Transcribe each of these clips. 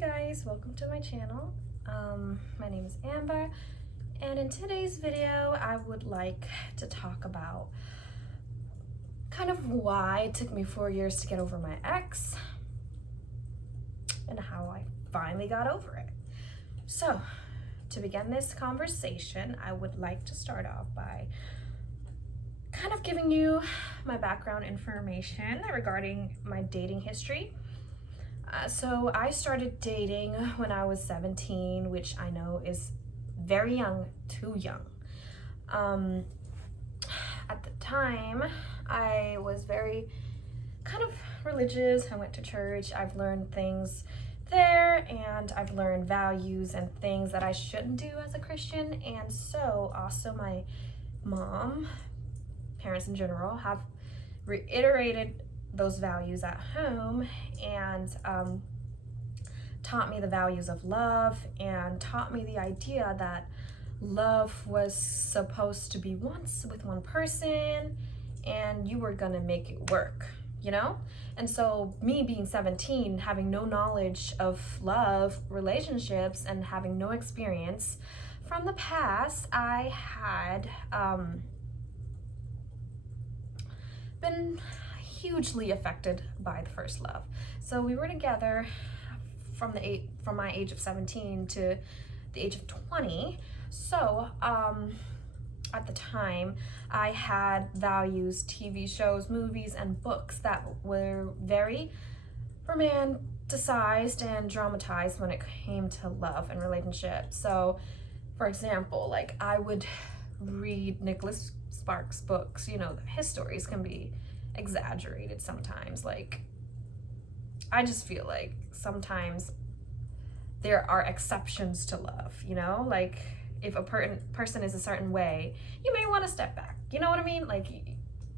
Hey guys, welcome to my channel. My name is Amber, and in today's video I would like to talk about kind of why it took me 4 years to get over my ex and how I finally got over it. So, to begin this conversation, I would like to start off by kind of giving you my background information regarding my dating history. So I started dating when I was 17, which I know is very young, too young. At the time, I was very kind of religious. I went to church. I've learned things there, and I've learned values and things that I shouldn't do as a Christian. And so also my mom, parents in general, have reiterated those values at home and taught me the values of love and taught me the idea that love was supposed to be once with one person and you were gonna make it work, you know? And so me being 17, having no knowledge of love, relationships, and having no experience from the past, I had been hugely affected by the first love. So we were together from my age of 17 to the age of 20. So at the time I had values, TV shows, movies, and books that were very romanticized and dramatized when it came to love and relationships. So for example, like I would read Nicholas Sparks' books. You know, his stories can be exaggerated sometimes. Like, I just feel like sometimes there are exceptions to love, you know? Like, if a person is a certain way, you may want to step back. You know what I mean? Like,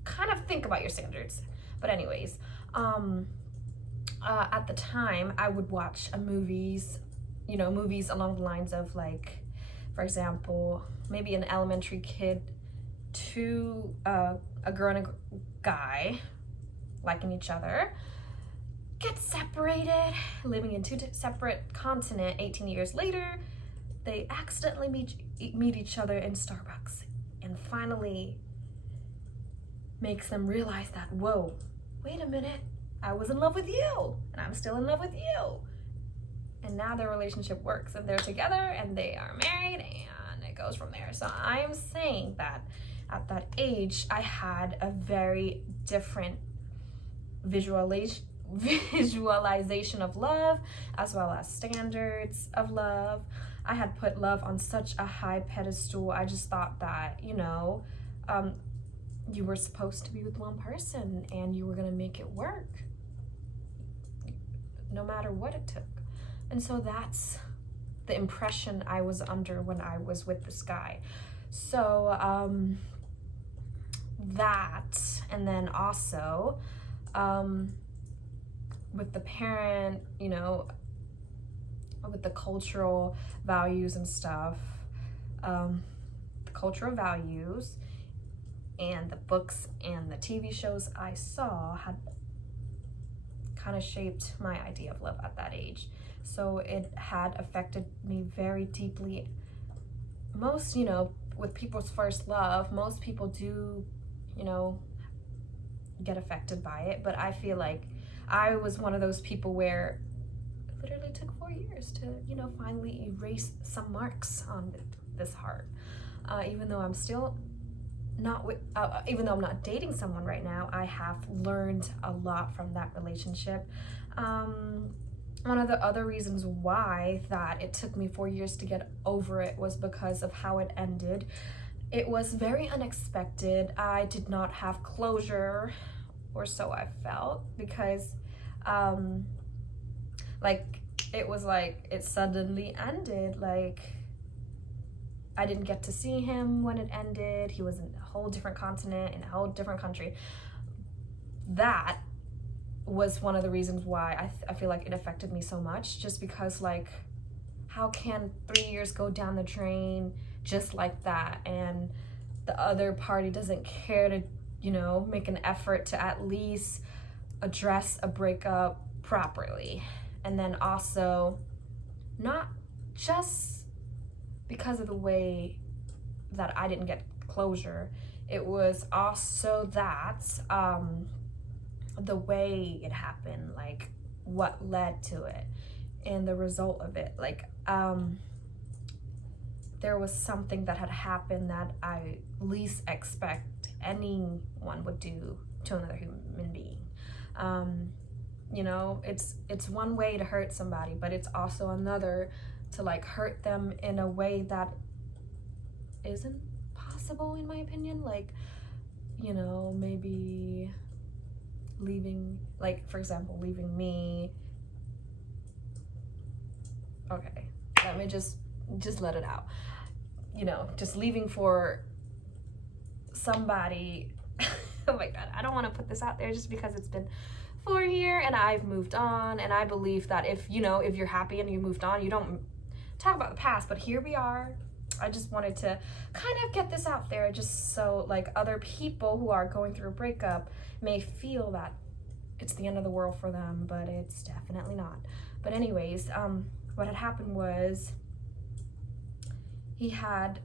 kind of think about your standards. But anyways, at the time, I would watch movies along the lines of, like, for example, maybe an elementary kid to a girl and a guy liking each other, get separated, living in two separate continents. 18 years later, they accidentally meet each other in Starbucks, and finally makes them realize that, whoa, wait a minute, I was in love with you, and I'm still in love with you. And now their relationship works, and they're together, and they are married, and it goes from there. So I'm saying that at that age, I had a very different visualization of love, as well as standards of love. I had put love on such a high pedestal. I just thought that, you know, you were supposed to be with one person and you were gonna make it work, no matter what it took. And so that's the impression I was under when I was with this guy. So that, and then also with the parent, you know, with the cultural values and stuff, the cultural values and the books and the TV shows I saw had kind of shaped my idea of love at that age. So it had affected me very deeply. Most, you know, with people's first love, most people do, you know, get affected by it, but I feel like I was one of those people where it literally took 4 years to, you know, finally erase some marks on this heart. Even though I'm still not even though I'm not dating someone right now, I have learned a lot from that relationship. One of the other reasons why that it took me 4 years to get over it was because of how it ended. It was very unexpected. I did not have closure, or so I felt, because like it was like it suddenly ended. Like I didn't get to see him when it ended. He was in a whole different continent, in a whole different country. That was one of the reasons why I feel like it affected me so much, just because, like, how can 3 years go down the drain just like that, and the other party doesn't care to, you know, make an effort to at least address a breakup properly. And then also not just because of the way that I didn't get closure. It was also that the way it happened, like what led to it and the result of it. Like there was something that had happened that I least expect anyone would do to another human being. You know, it's one way to hurt somebody, but it's also another to like hurt them in a way that isn't possible, in my opinion. Like, you know, maybe leaving, like for example, leaving me. Okay, let me just let it out. You know, just leaving for somebody. Oh my god, I don't want to put this out there just because it's been 4 years and I've moved on, and I believe that if you're happy and you moved on, you don't talk about the past. But here we are. I just wanted to kind of get this out there, just so like other people who are going through a breakup may feel that it's the end of the world for them, but it's definitely not. But anyways, what had happened was he had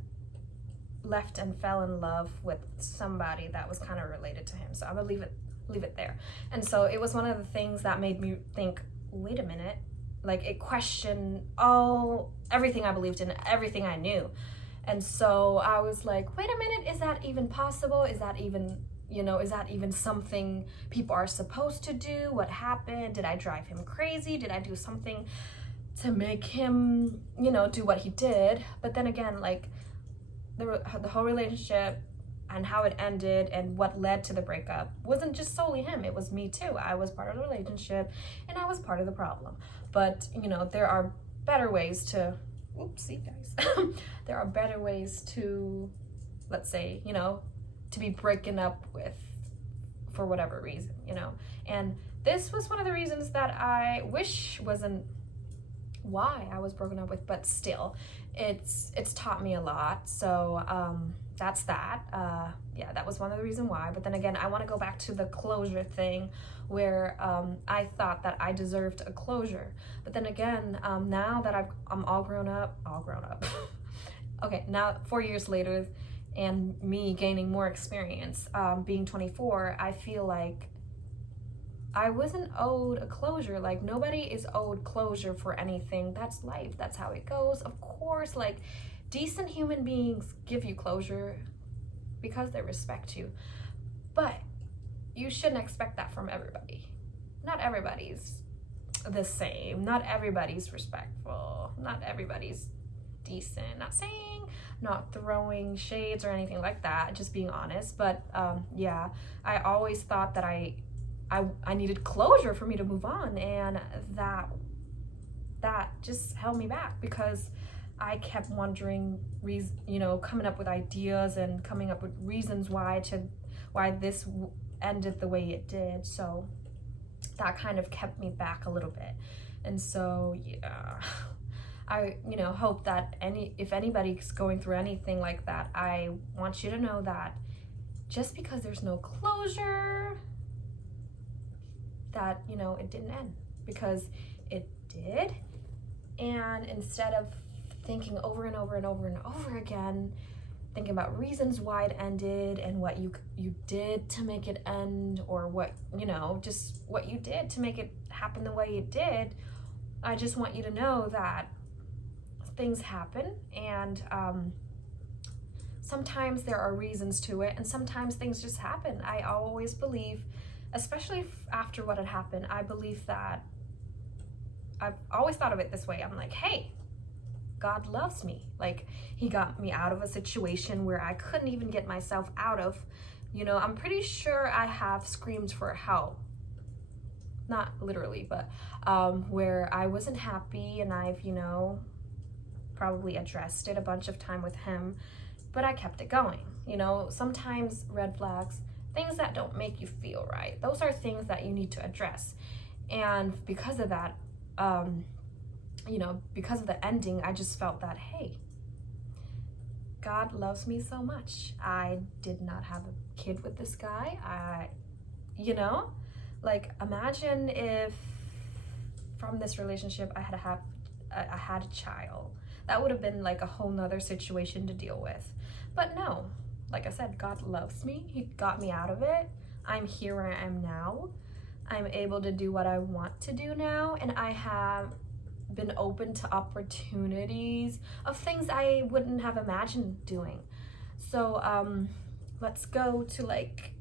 left and fell in love with somebody that was kind of related to him. So I'm gonna leave it there. And so it was one of the things that made me think, wait a minute, like it questioned everything I believed in, everything I knew. And so I was like, wait a minute, is that even possible? Is that even something people are supposed to do? What happened? Did I drive him crazy? Did I do something to make him, do what he did? But then again, like the whole relationship and how it ended and what led to the breakup wasn't just solely him. It was me too. I was part of the relationship and I was part of the problem. But, there are better ways to, oopsie guys, there are better ways to, let's say, to be breaking up with for whatever reason, And this was one of the reasons that I wish wasn't why I was broken up with, but still, it's taught me a lot. So that's that. Yeah, that was one of the reasons why. But then again, I want to go back to the closure thing, where I thought that I deserved a closure. But then again, now that I'm all grown up. Okay, now 4 years later, and me gaining more experience, being 24, I feel like I wasn't owed a closure. Like, nobody is owed closure for anything. That's life. That's how it goes. Of course, like, decent human beings give you closure because they respect you. But you shouldn't expect that from everybody. Not everybody's the same. Not everybody's respectful. Not everybody's decent. Not throwing shades or anything like that. Just being honest. But yeah, I always thought that I needed closure for me to move on, and that just held me back, because I kept wondering, coming up with ideas and coming up with reasons why this ended the way it did. So that kind of kept me back a little bit. And so yeah, I hope that if anybody's going through anything like that, I want you to know that just because there's no closure, that it didn't end, because it did. And instead of thinking over and over and over and over again, thinking about reasons why it ended and what you did to make it end, or what just what you did to make it happen the way it did, I just want you to know that things happen, and sometimes there are reasons to it, and sometimes things just happen. I always believe, especially after what had happened, I believe that I've always thought of it this way. I'm like, hey, God loves me. Like, he got me out of a situation where I couldn't even get myself out of. I'm pretty sure I have screamed for help. Not literally, but where I wasn't happy, and I've, probably addressed it a bunch of time with him, but I kept it going. Sometimes red flags, things that don't make you feel right, those are things that you need to address. And because of that, because of the ending, I just felt that, hey, God loves me so much. I did not have a kid with this guy. Like, imagine if from this relationship I had to have I had a child. That would have been like a whole nother situation to deal with. But no, like I said, God loves me. He got me out of it. I'm here where I am now. I'm able to do what I want to do now, and I have been open to opportunities of things I wouldn't have imagined doing. So let's go to like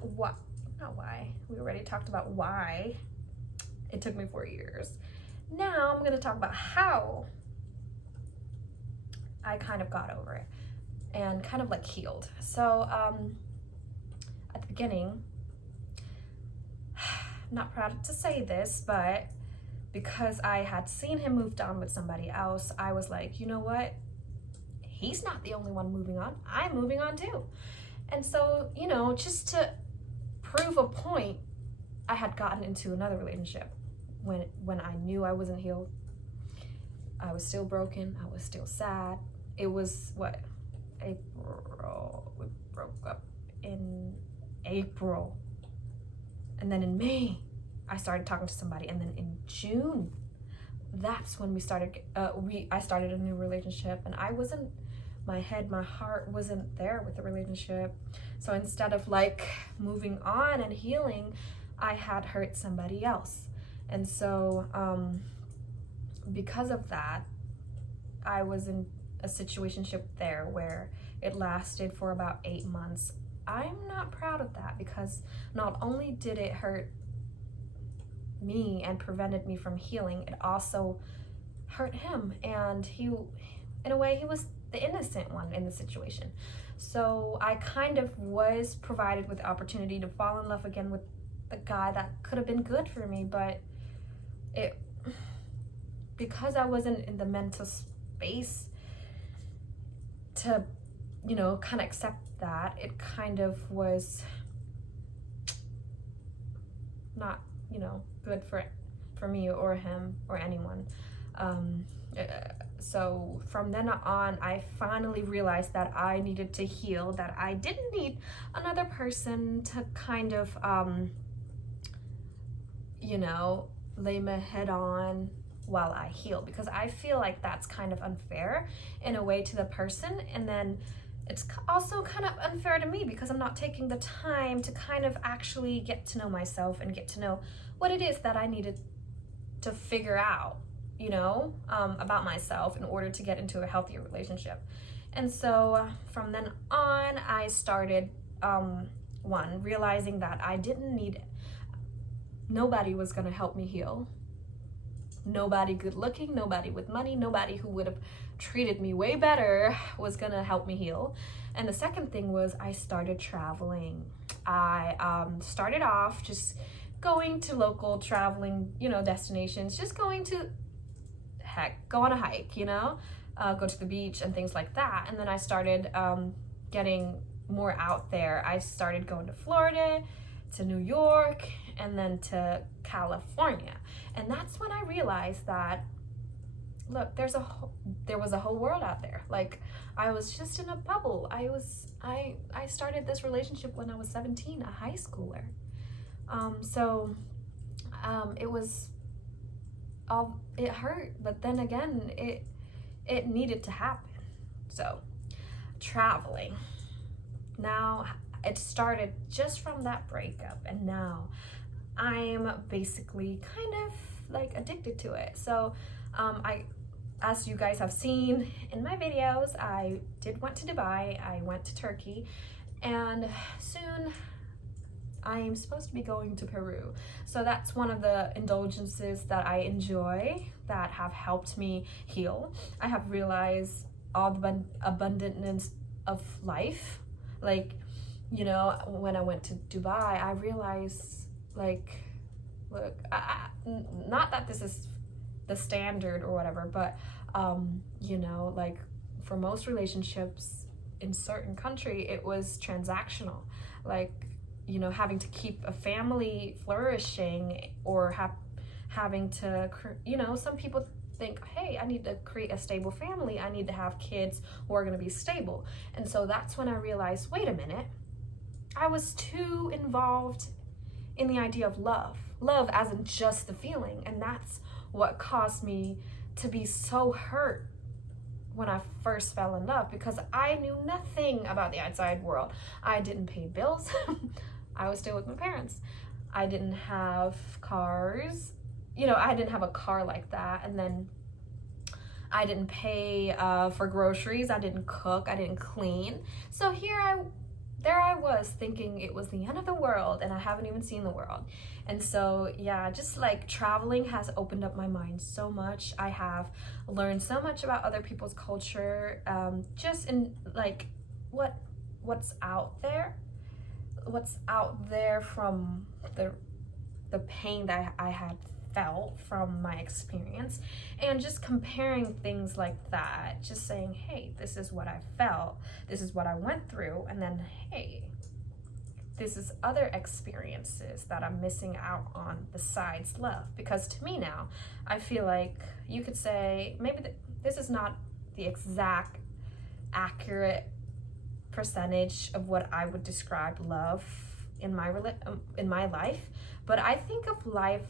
what, not why, we already talked about why it took me 4 years. Now I'm going to talk about how I kind of got over it and kind of like healed. So at the beginning, not proud to say this, but because I had seen him moved on with somebody else, I was like, you know what? He's not the only one moving on. I'm moving on too. And so, you know, just to prove a point, I had gotten into another relationship when I knew I wasn't healed. I was still broken. I was still sad. It was what? April. We broke up in April. And then in May, I started talking to somebody. And then in June, that's when I started a new relationship. And I wasn't, my heart wasn't there with the relationship. So instead of like moving on and healing, I had hurt somebody else. And so because of that, I was in a situationship there where it lasted for about 8 months. I'm not proud of that, because not only did it hurt me and prevented me from healing, it also hurt him. And he, in a way, he was the innocent one in the situation. So I kind of was provided with the opportunity to fall in love again with the guy that could have been good for me, but because I wasn't in the mental space to, you know, kind of accept that, it kind of was not, you know, good for me or him or anyone. So from then on, I finally realized that I needed to heal, that I didn't need another person to kind of, you know, lay my head on while I heal, because I feel like that's kind of unfair in a way to the person. And then it's also kind of unfair to me, because I'm not taking the time to kind of actually get to know myself and get to know what it is that I needed to figure out, you know, about myself in order to get into a healthier relationship. And so from then on, I started, realizing that I didn't need, nobody was going to help me heal. Nobody good looking, nobody with money, nobody who would have treated me way better was going to help me heal. And the second thing was I started traveling. I started off just going to local traveling, you know, destinations, just going to, go on a hike, you know, go to the beach and things like that. And then I started getting more out there. I started going to Florida, to New York, and then to California. And that's when I realized that, look, there was a whole world out there. Like, I was just in a bubble. I started this relationship when I was 17, a high schooler. It was all, it hurt, but then again, it needed to happen. So traveling. Now it started just from that breakup, and now I'm basically kind of like addicted to it. So as you guys have seen in my videos, I went to Dubai, I went to Turkey, and soon I'm supposed to be going to Peru. So that's one of the indulgences that I enjoy that have helped me heal. I have realized all the abundantness of life. Like, you know, when I went to Dubai, I realized, like, look, not that this is the standard or whatever, but, you know, like, for most relationships in certain country, it was transactional. Like, you know, having to keep a family flourishing, or having to, you know, some people think, hey, I need to create a stable family. I need to have kids who are going to be stable. And so that's when I realized, wait a minute, I was too involved in the idea of love as in just the feeling. And that's what caused me to be so hurt when I first fell in love, because I knew nothing about the outside world. I didn't pay bills. I was still with my parents. I didn't have cars. I didn't have a car like that. And then I didn't pay for groceries. I didn't cook. I didn't clean. So there I was thinking it was the end of the world, and I haven't even seen the world. And so, yeah, just like traveling has opened up my mind so much. I have learned so much about other people's culture, just in like what's out there from the pain that I had felt from my experience, and just comparing things like that, just saying, hey, this is what I felt, this is what I went through, and then, hey, this is other experiences that I'm missing out on besides love. Because to me now, I feel like you could say maybe this is not the exact accurate percentage of what I would describe love in my life, but I think of life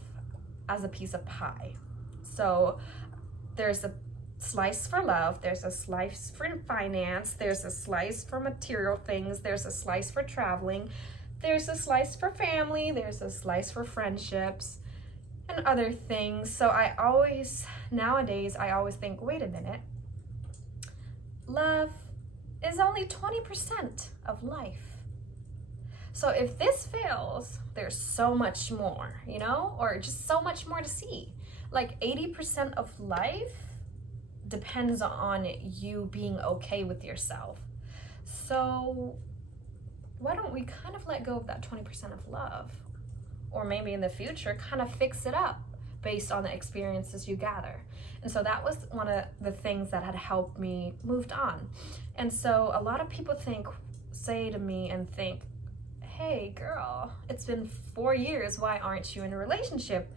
as a piece of pie. So there's a slice for love, there's a slice for finance, there's a slice for material things, there's a slice for traveling, there's a slice for family, there's a slice for friendships and other things. So nowadays I always think, wait a minute, love is only 20% of life. So if this fails, there's so much more, or just so much more to see. Like 80% of life depends on you being okay with yourself. So why don't we kind of let go of that 20% of love? Or maybe in the future, kind of fix it up based on the experiences you gather. And so that was one of the things that had helped me moved on. And so a lot of people say to me and think, hey girl, it's been 4 years, why aren't you in a relationship?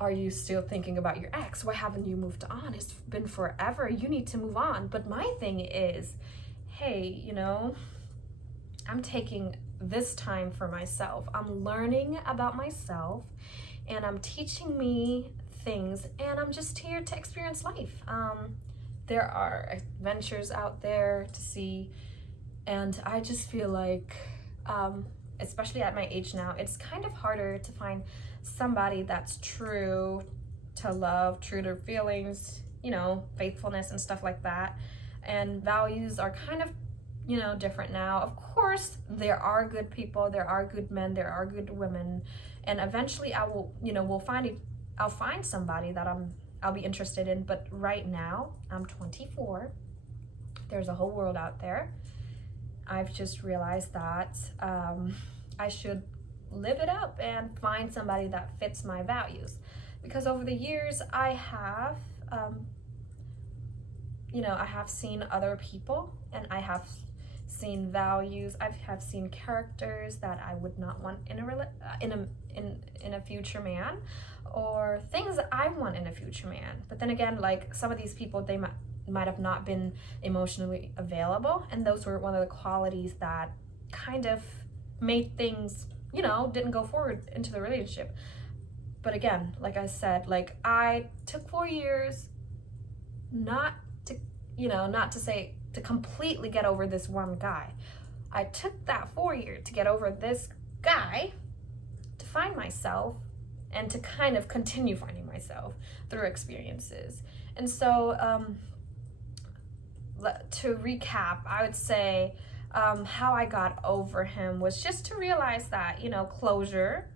Are you still thinking about your ex? Why haven't you moved on? It's been forever, you need to move on. But my thing is, hey, I'm taking this time for myself. I'm learning about myself, and I'm teaching me things, and I'm just here to experience life. There are adventures out there to see, and I just feel like, especially at my age now, it's kind of harder to find somebody that's true to love, true to feelings, faithfulness and stuff like that. And values are kind of, different now. Of course, there are good people, there are good men, there are good women, and eventually I will, I'll find somebody that I'll be interested in. But right now, I'm 24. There's a whole world out there. I've just realized that I should live it up and find somebody that fits my values. Because over the years, I have seen other people, and I have seen values. I have seen characters that I would not want in a future man, or things that I want in a future man. But then again, like some of these people, they might have not been emotionally available, and those were one of the qualities that kind of made things, didn't go forward into the relationship. But again, like I said, like I took 4 years not to say to completely get over this one guy. I took that 4 years to get over this guy, to find myself, and to kind of continue finding myself through experiences. And so to recap, I would say how I got over him was just to realize that, closure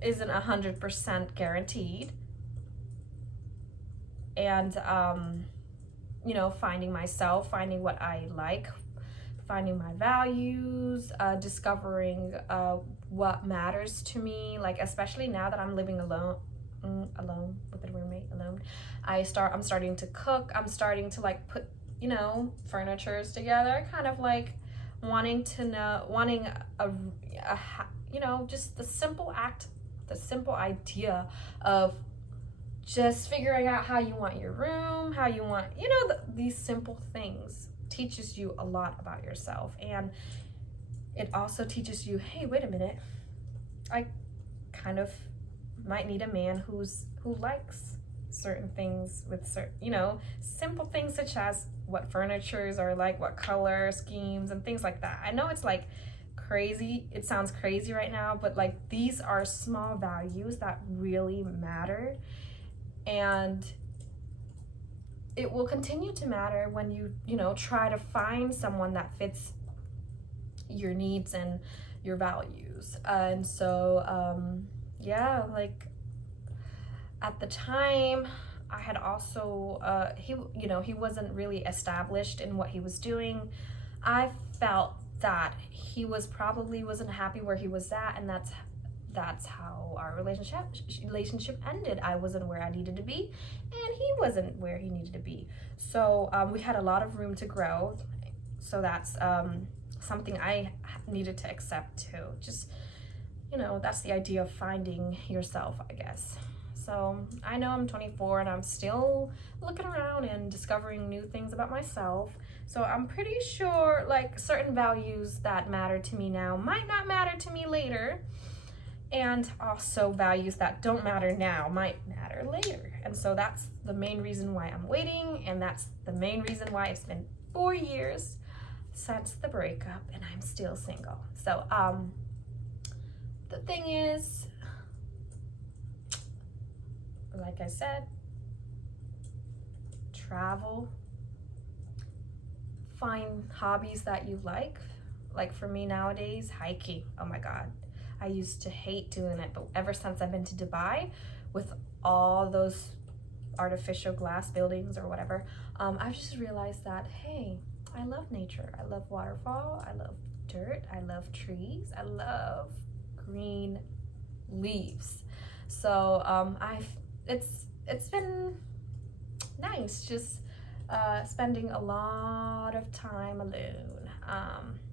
isn't 100% guaranteed. And, finding myself, finding what I like, finding my values, discovering what matters to me, like especially now that I'm living alone with a roommate, alone. I'm starting to cook. I'm starting to like put, furnitures together, kind of like wanting just the simple idea of just figuring out how you want your room, how you want, these simple things teaches you a lot about yourself. And it also teaches you, hey, wait a minute, I kind of might need a man who likes certain things with certain, you know, simple things such as what furnitures are like, what color schemes and things like that. I know it's like crazy, it sounds crazy right now, but like these are small values that really matter, and it will continue to matter when you know, try to find someone that fits your needs and your values. And so yeah, like at the time I had also he, you know, he wasn't really established in what he was doing. I felt that he wasn't happy where he was at, and that's how our relationship ended. I wasn't where I needed to be, and he wasn't where he needed to be. So we had a lot of room to grow. So that's something I needed to accept too. Just, you know, that's the idea of finding yourself, I guess. So I know I'm 24 and I'm still looking around and discovering new things about myself. So I'm pretty sure like certain values that matter to me now might not matter to me later. And also values that don't matter now might matter later. And so that's the main reason why I'm waiting. And that's the main reason why it's been 4 years since the breakup and I'm still single. So the thing is, like I said, travel, find hobbies that you like. Like for me nowadays, hiking. Oh my God. I used to hate doing it, but ever since I've been to Dubai with all those artificial glass buildings or whatever, I've just realized that, hey, I love nature. I love waterfall. I love dirt. I love trees. I love green leaves. So it's been nice just spending a lot of time alone,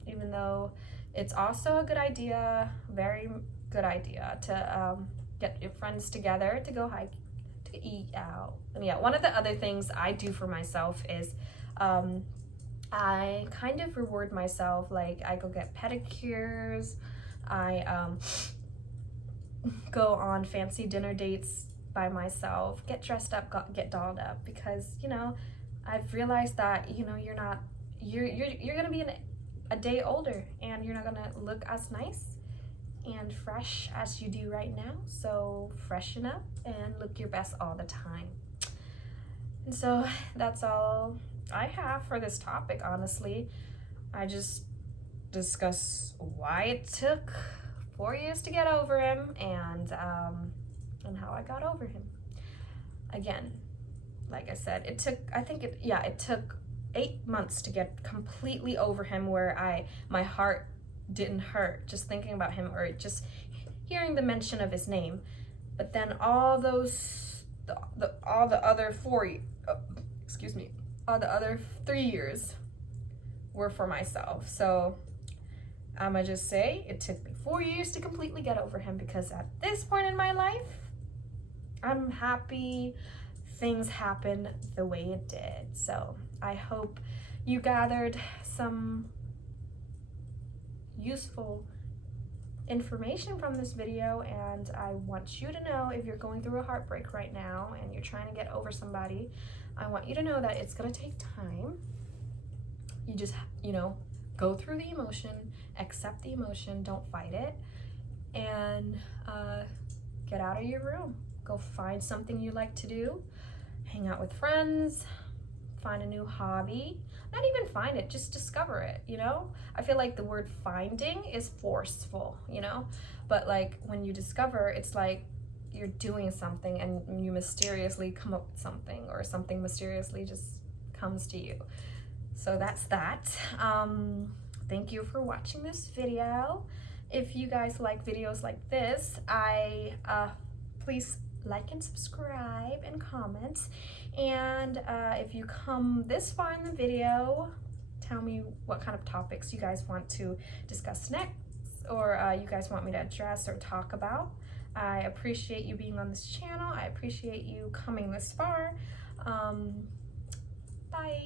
even though it's also a good idea, very good idea, to get your friends together to go hike, to eat out. And yeah, one of the other things I do for myself is I kind of reward myself. Like I go get pedicures, I go on fancy dinner dates by myself, get dressed up, get dolled up, because, you know, I've realized that, you know, you're gonna be a day older and you're not gonna look as nice and fresh as you do right now. So freshen up and look your best all the time. And so that's all I have for this topic. Honestly, I just discuss why it took 4 years to get over him, and how I got over him. Again, like I said, it took 8 months to get completely over him, where my heart didn't hurt just thinking about him or just hearing the mention of his name. But then all the other 3 years were for myself. So I'ma just say it took me 4 years to completely get over him, because at this point in my life, I'm happy things happened the way it did. So I hope you gathered some useful information from this video, and I want you to know, if you're going through a heartbreak right now and you're trying to get over somebody, I want you to know that it's gonna take time. You just, you know, go through the emotion, accept the emotion, don't fight it, and get out of your room. Go find something you like to do, hang out with friends, find a new hobby. Not even find it, just discover it, you know? I feel like the word finding is forceful, you know? But like when you discover, it's like you're doing something and you mysteriously come up with something, or something mysteriously just comes to you. So that's that. Thank you for watching this video. If you guys like videos like this, please like and subscribe and comment. And if you come this far in the video, tell me what kind of topics you guys want to discuss next, or you guys want me to address or talk about. I appreciate you being on this channel. I appreciate you coming this far. Bye.